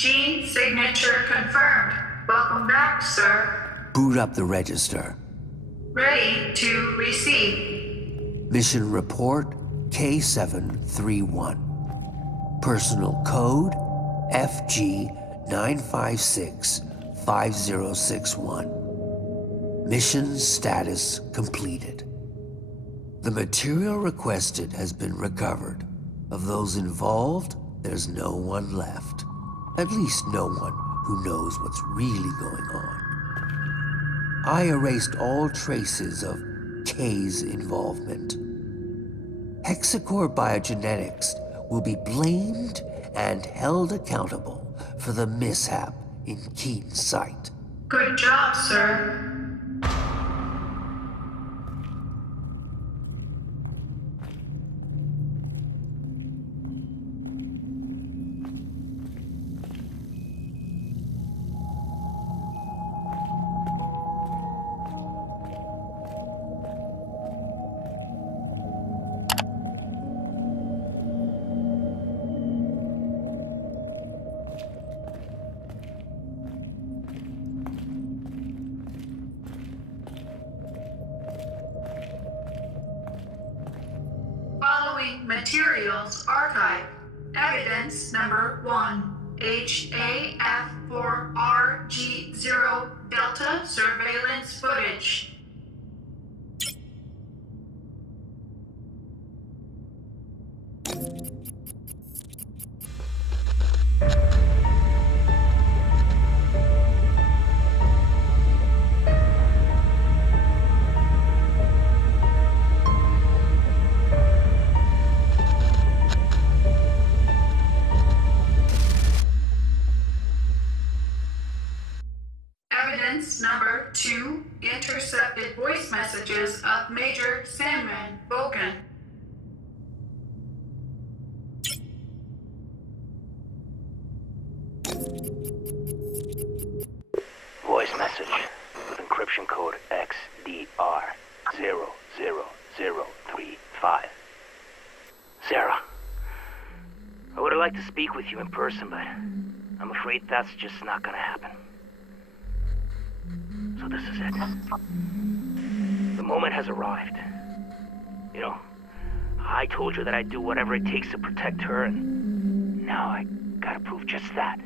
Gene signature confirmed. Welcome back, sir. Boot up the register. Ready to receive. Mission report K731. Personal code FG9565061. Mission status completed. The material requested has been recovered. Of those involved, there's no one left. At least no one who knows what's really going on. I erased all traces of K's involvement. Hexacore Biogenetics will be blamed and held accountable for the mishap in Keen's site. Good job, sir. Following materials archive. Evidence number 1. HAF4RG0 Delta surveillance footage. Evidence number 2. Intercepted voice messages of Major Sandman Bogan. Voice message with encryption code XDR00035. Sarah, I would have liked to speak with you in person, but I'm afraid that's just not gonna happen. So this is it. The moment has arrived. You know, I told you that I'd do whatever it takes to protect her, and now I gotta prove just that.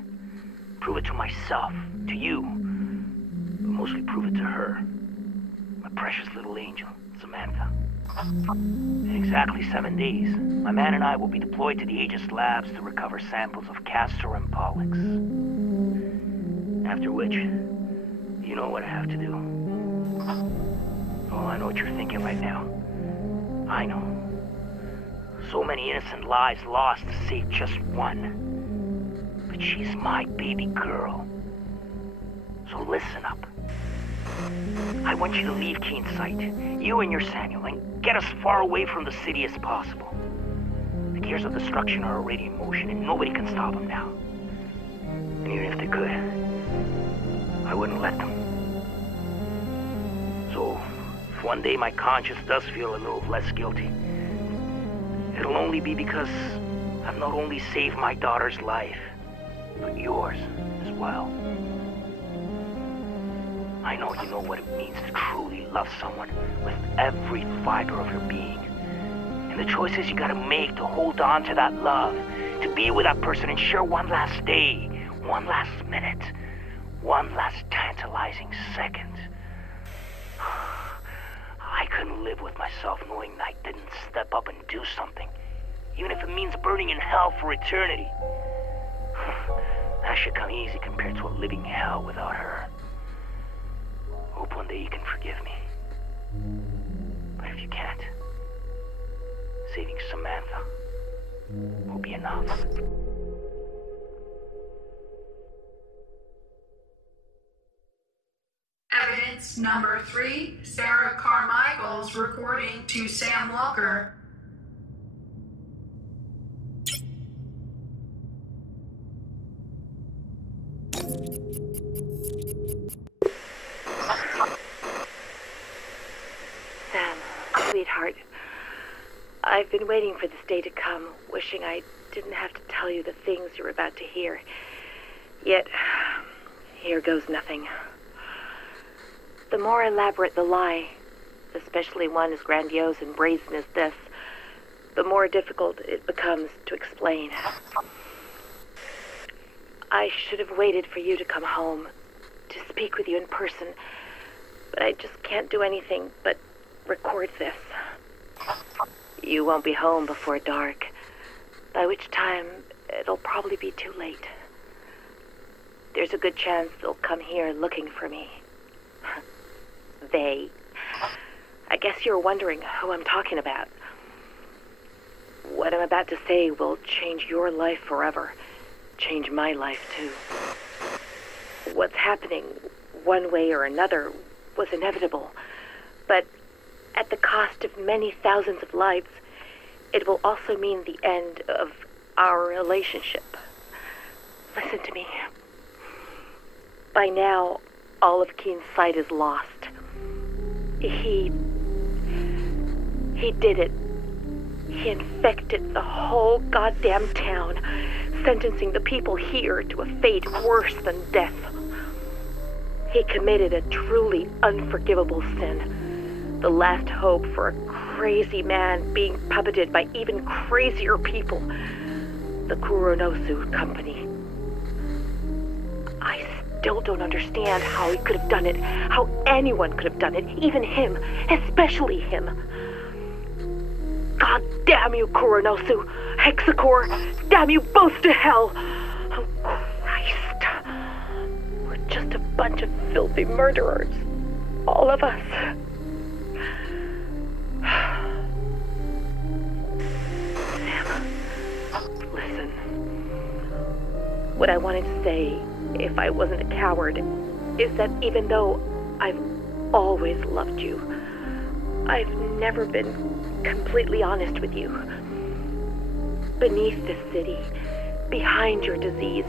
Prove it to myself, to you, but mostly prove it to her. My precious little angel, Samantha. In exactly 7 days, my man and I will be deployed to the Aegis labs to recover samples of Castor and Pollux. After which, you know what I have to do. Oh, I know what you're thinking right now. I know. So many innocent lives lost to save just one. But she's my baby girl. So listen up. I want you to leave Keen's site, you and your Samuel, and get as far away from the city as possible. The gears of destruction are already in motion, and nobody can stop them now. And even if they could, I wouldn't let them. So, if one day my conscience does feel a little less guilty, it'll only be because I've not only saved my daughter's life, but yours as well. I know you know what it means to truly love someone with every fiber of your being. And the choices you gotta make to hold on to that love, to be with that person and share one last day, one last minute, one last tantalizing second. I couldn't live with myself knowing I didn't step up and do something, even if it means burning in hell for eternity. That should come easy compared to a living hell without her. Hope one day you can forgive me. But if you can't, saving Samantha will be enough. Evidence number 3. Sarah Carmichael's recording to Sam Walker. Sam, sweetheart, I've been waiting for this day to come, wishing I didn't have to tell you the things you're about to hear. Yet, here goes nothing. The more elaborate the lie, especially one as grandiose and brazen as this, the more difficult it becomes to explain. I should have waited for you to come home, to speak with you in person, but I just can't do anything but record this. You won't be home before dark, by which time it'll probably be too late. There's a good chance they'll come here looking for me. They. I guess you're wondering who I'm talking about. What I'm about to say will change your life forever. Change my life, too. What's happening, one way or another, was inevitable. But at the cost of many thousands of lives, it will also mean the end of our relationship. Listen to me. By now, all of Keen's sight is lost. He did it. He infected the whole goddamn town, sentencing the people here to a fate worse than death. He committed a truly unforgivable sin, the last hope for a crazy man being puppeted by even crazier people, the Kuronosu Company. I still don't understand how he could have done it, how anyone could have done it, even him, especially him. God damn you, Kuronosu, Hexacore, damn you both to hell! Oh, Christ. We're just a bunch of filthy murderers, all of us. Sam, listen. What I wanted to say, if I wasn't a coward, is that even though I've always loved you, I've never been completely honest with you. Beneath this city, behind your disease,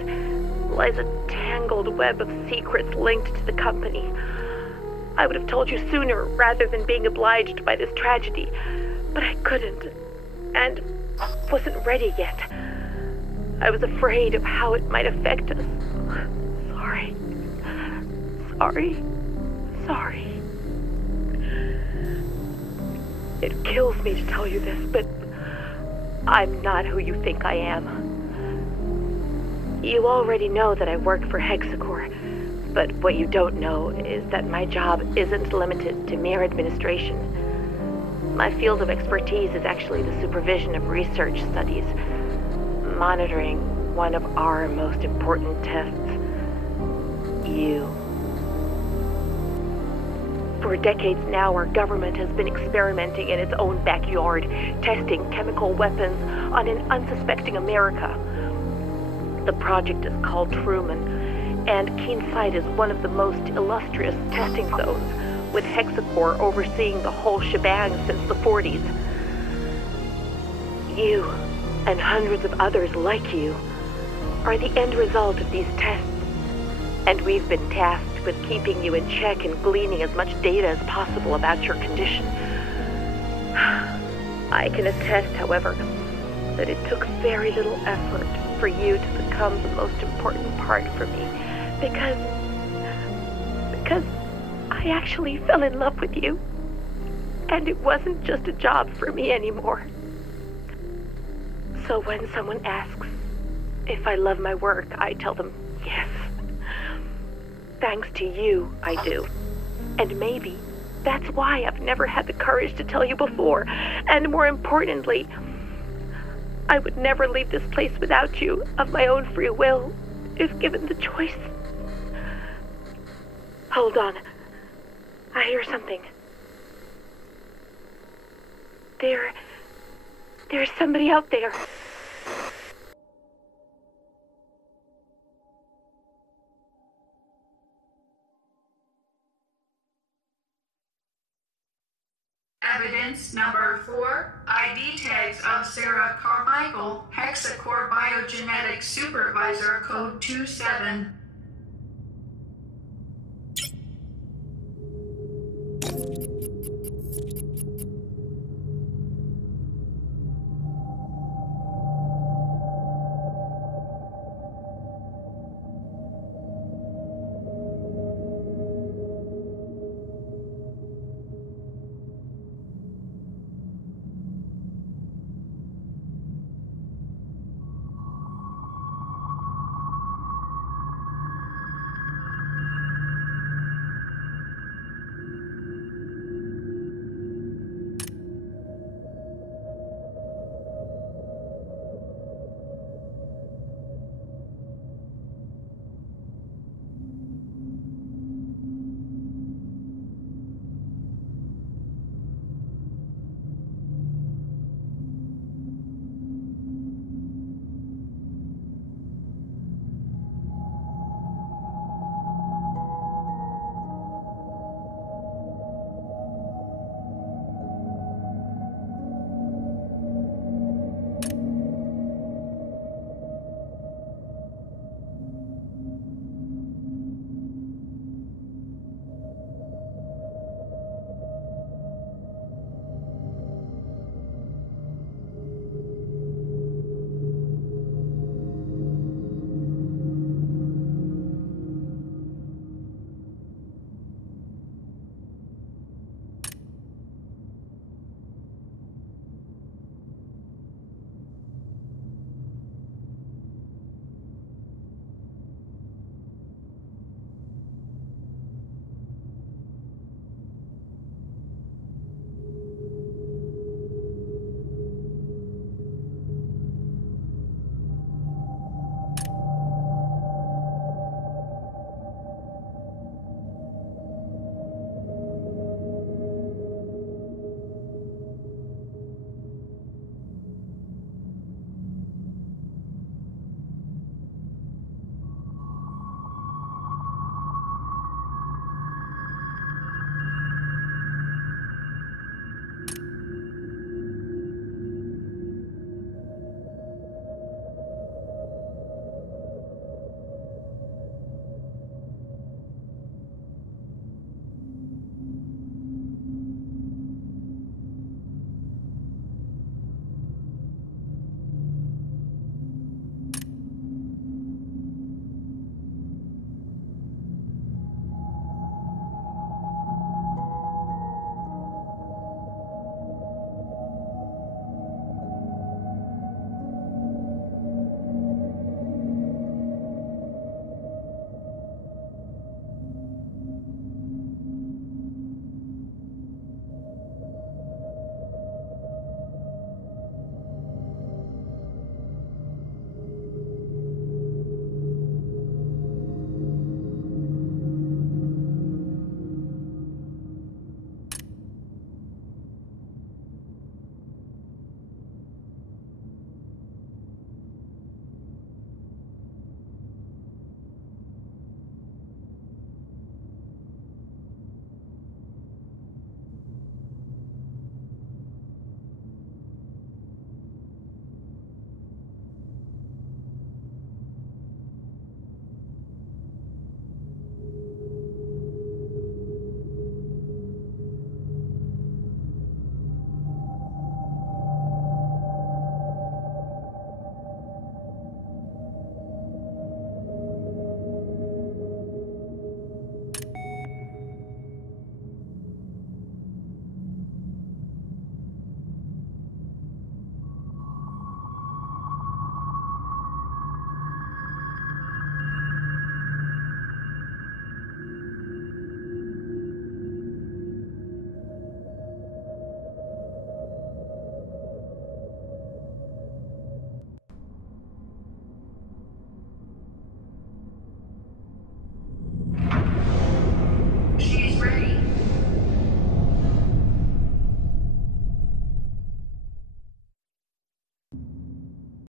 lies a tangled web of secrets linked to the company. I would have told you sooner rather than being obliged by this tragedy, but I couldn't, and wasn't ready yet. I was afraid of how it might affect us. Sorry. It kills me to tell you this, but I'm not who you think I am. You already know that I work for Hexacore, but what you don't know is that my job isn't limited to mere administration. My field of expertise is actually the supervision of research studies, monitoring one of our most important tests, you. For decades now, our government has been experimenting in its own backyard, testing chemical weapons on an unsuspecting America. The project is called Truman, and Keen Sight is one of the most illustrious testing zones, with Hexacore overseeing the whole shebang since the 40s. You, and hundreds of others like you, are the end result of these tests, and we've been tasked with keeping you in check and gleaning as much data as possible about your condition. I can attest, however, that it took very little effort for you to become the most important part for me, because I actually fell in love with you, and it wasn't just a job for me anymore. So when someone asks if I love my work, I tell them yes. Thanks to you, I do. And maybe that's why I've never had the courage to tell you before. And more importantly, I would never leave this place without you, of my own free will, if given the choice. Hold on. I hear something. There's somebody out there. Evidence number 4, ID tags of Sarah Carmichael, Hexacore Biogenetics Supervisor Code 27.